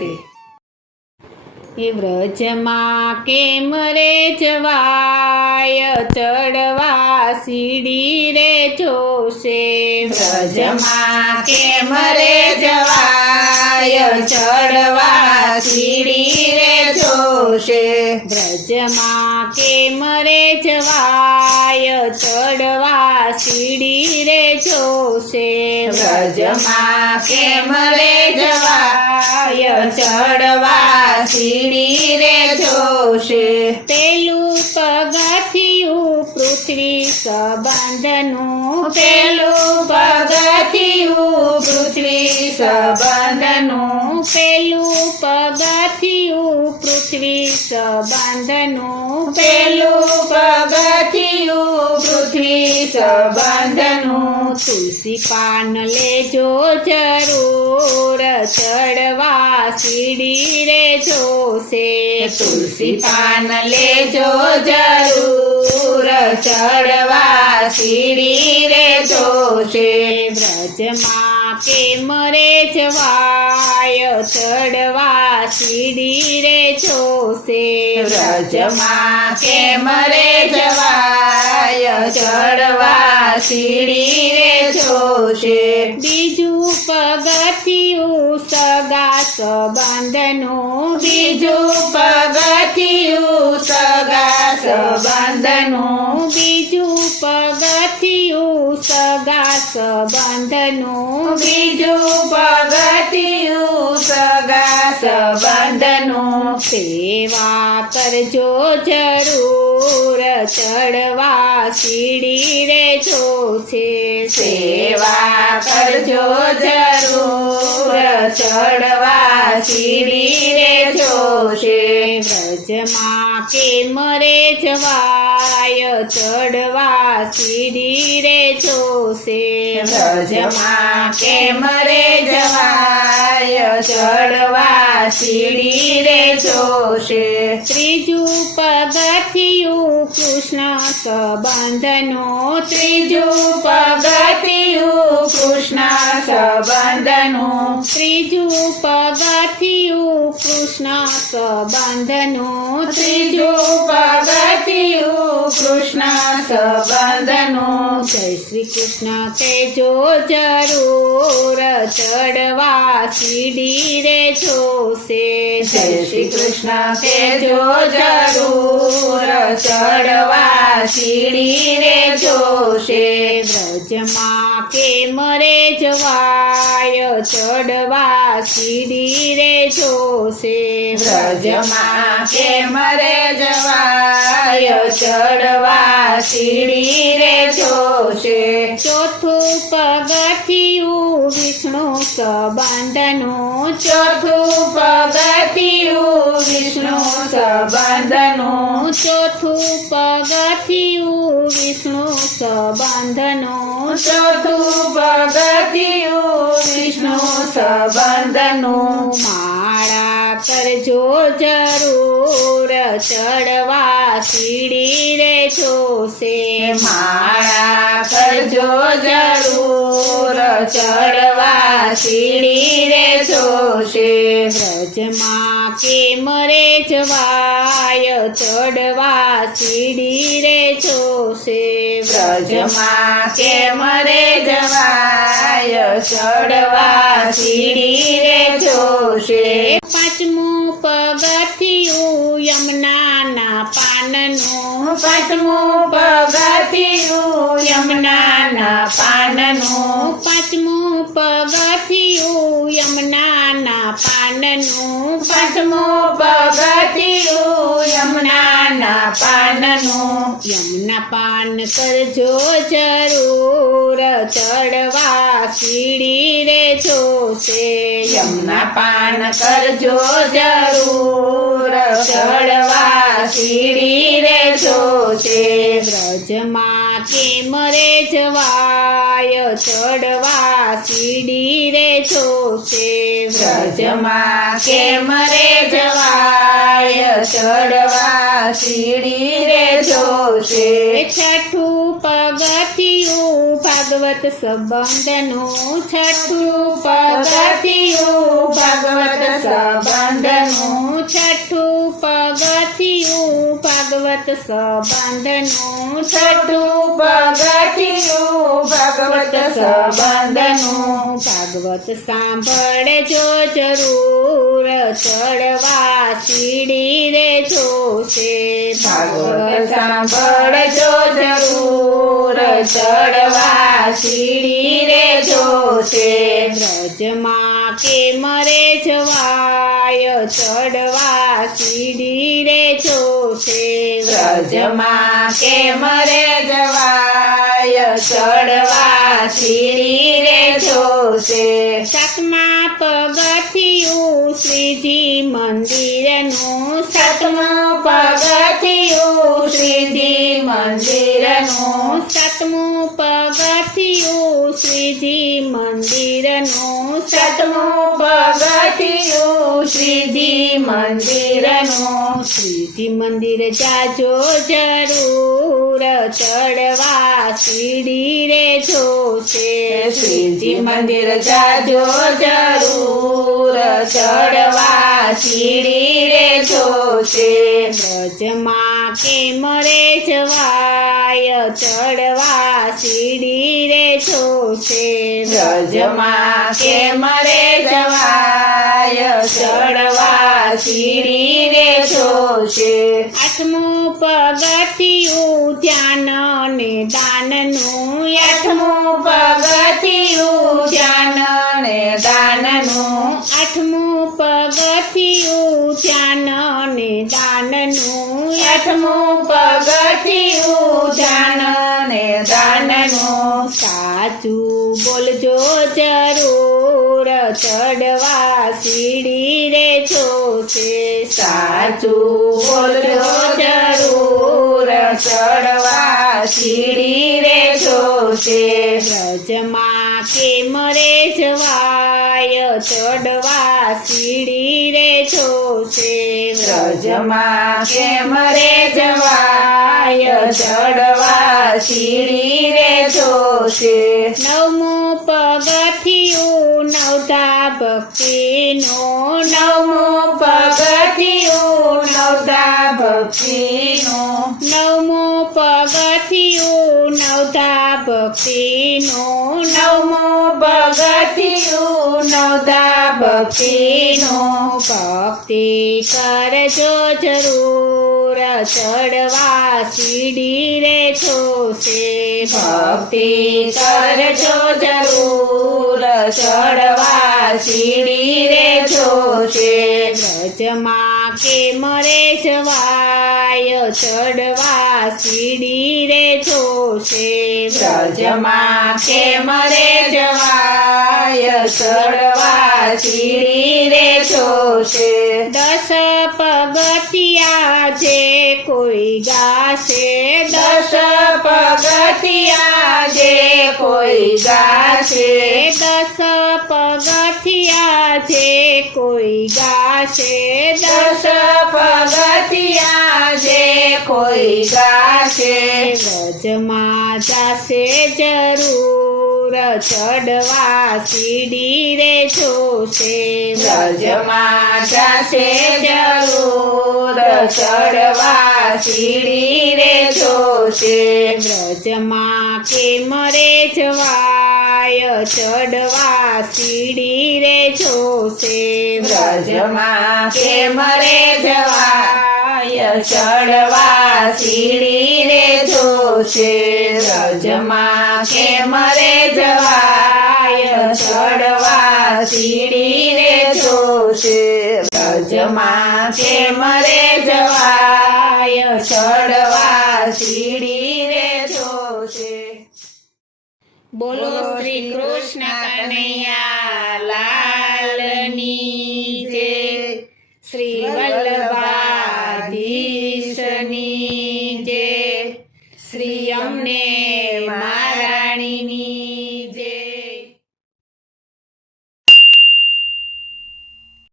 રાધે. એ વ્રજમાં કેમ રે જવાય, ચડવા સીડી રે જોશે. વ્રજમાં કેમ રે જવાય, ચડવા સીડી રે જોશે. વ્રજમાં કેમ રે જવાય, ચડવા સીડી રે જોશે. વ્રજમાં કેમ રે જવાય, ચડવા સીડી રે જોશે. પેલું પગથિયું પૃથ્વી સંબંધનું, પેલું પગથિયું પૃથ્વી સંબંધનું, પેલું પગથિયું પૃથ્વી સંબંધનું, પેલું પગથિયું પૃથ્વી સંબંધનું. તુલસી પાન લેજો જરૂર, ચડવા સીડી રે જોશે. તુલસી પાન લેજો જરૂર, ચડવા સીડી રે જોશે. વ્રજમાં કેમ રે જવાય, ચડવા સીડી રે જોશે. વ્રજમાં કેમ રે જવાય, ચડવા સીડી રે જોશે. બીજું પગથિયું સગા સંબંધનું, બીજું પગથિયું સગા સંબંધનું, બીજું પગથિયું સગા સંબંધનું, બીજું પગથિયું સગા સંબંધનું. સેવા કરજો જરૂર, ચડવા સીડી રે જોશે. સેવા કરજો જરૂર, ચડવા સીડી રે જોશે. વ્રજમાં કેમ રે જવાય, ચડવા સીડી રે જોશે. વ્રજમાં કેમ રે જવાય, ચડવા સીડી રે જોશે. ત્રીજું પગથિયું કૃષ્ણ સંબંધનું, ત્રીજું પગથિયું કૃષ્ણ સંબંધનું, ત્રીજું પગથિયું કૃષ્ણ સંબંધનું, ત્રીજું પગથિયું કૃષ્ણ સંબંધનું. જય શ્રી કૃષ્ણ કહેજો જરૂર, ચડવા સીડી રે જોશે. જય શ્રી કૃષ્ણ કહેજો જરૂર, ચડવા સીડી રે જોશે. વ્રજમાં કેમ રે જવાય, ચડવા સીડી રે જોશે. વ્રજમાં કેમ રે જવાય, ચડવા સીડી રે જોશે. ચોથું પગથિયું વિષ્ણુ સંબંધનું, ચોથું પગથિયું વિષ્ણુ સંબંધનું, ચોથું પગથિયું વિષ્ણુ સંબંધનું, ચોથું પગથિયું વિષ્ણુ સંબંધનું. માળા કરજો જરૂર, ચડવા સીડી રે જોશે. માળા કરજો જરૂર, ચડવા સીડી રે જોશે. વ્રજમાં કેમ રે જવાય, ચડવા સીડી રે જોશે. વ્રજમાં કેમ રે જવાય, ચડવા સીડી રે જોશે. પાંચમું પગથિયું યમુનાના પાનનું, પાંચમું પગથિયું યમુનાના પાનનું, પાંચમું પગથિયું યમુનાના પાનનું, પાંચમું પગથિયું યમુનાના પાનનું. યમુના પાન કરજો જરૂર, ચડવા સીડી રે જોશે. યમુના પાન કરજો જરૂર, ચડવા સીડી રે જોશે. વ્રજમાં કેમ રે જવાય, ચડવા સીડી રે જોશે. વ્રજમાં કેમ રે જવાય, ચડવા સીડી રે જોશે. છઠ્ઠું પગથિયું ભાગ ભાગવત સંબંધનું છઠ્ઠું પગથિયું, ભાગવત સંબંધનું છઠ્ઠું પગથિયું, ભાગવત સંબંધનું છઠ્ઠું પગથિયું, ભાગવત સંબંધનું ભાગવત સાંભળજો જરૂર, ચડવા સીડી રે જોશે. ભાગવત સાંભળજો જરૂર, ચડવા સીડી રે જોશે. વ્રજમાં કેમ રે જવાય, ચડવા સીડી રે જોશે. વ્રજમાં કેમ રે જવાય, ચડવા સીડી રે જોશે. સાતમા પગથિયું શ્રીજી મંદિરનું, સાતમું પગથિયું શ્રીજી મંદિરનું, સાતમું પગથિયું શ્રીજી મંદિરનું, સાતમું પગથિયું શ્રીજી મંદિરનું શ્રીજી મંદિર જાજો જરૂર, ચડવા સીડી રે જોશે. શ્રીજી મંદિર જાજો જરૂર, ચડવા સીડી રે જોશે. વ્રજમાં કેમ રે જવાય, ચડવા સીડી રે જોશે. વ્રજમાં કેમ રે જવાય, ચડવા સીડી રે જોશે. આઠમું પગથિયું ધ્યાન ને દાનનું, આઠમું પગથિયું ધ્યાન ને દાનનું, આઠમું પગથિયું ધ્યાન ને દાનનું, આઠમું પગથિયું ધ્યાન ને દાનનું સાચું બોલજો જરૂર, ચડવા સીડી રે જોશે. સાચું બોલજો જરૂર, ચડવા સીડી રે જોશે. વ્રજમાં કેમ રે જવાય, ચડવા સીડી રે જોશે. વ્રજમાં કેમ રે જવાય, ચડવા સીડી રે જોશે. નવમું પગથિયું નવધા ભક્તિનું, નવમું પગથિયું નવધા ભક્તિનું, નવમું પગથિયું નવધા ભક્તિનું, નવમું પગથિયું નવધા ભક્તિનું ભક્તિ કરજો જરૂર, ચડવા સીડી રે જોશે. ભક્તિ કરજો જરૂર, ચડવા સીડી રે જોશે. વ્રજમાં કેમ રે જવાય, ચડવા સીડી રે જોશે. વ્રજમાં કેમ રે જવાય, ચડવા સીડી રે જોશે. દસ પગથિયા જે કોઈ ગાશે, દસ પગથિયા જે કોઈ ગાશે, દસ પગથિયા જે કોઈ ગાશે. દસ પગથિયા જે કોઈ ગાશે. વ્રજમાં જાશે જરૂર, ચડવા સીડી રે જોશે. વ્રજમાં જાશે જરૂર, ચડવા સીડી રે જોશે. વ્રજમાં કેમ રે જવાય, ચડવા સીડી રે જોશે. વ્રજમાં કેમ રે જવાય, ચડવા સીડી રે જોશે. વ્રજમાં કેમ રે જવાય, ચડવા સીડી રે જોશે. વ્રજમાં કેમ રે જવાય, ચડવા સીડી રે જોશે. બોલો શ્રી કૃષ્ણ કનૈયા લાલની જય. શ્રી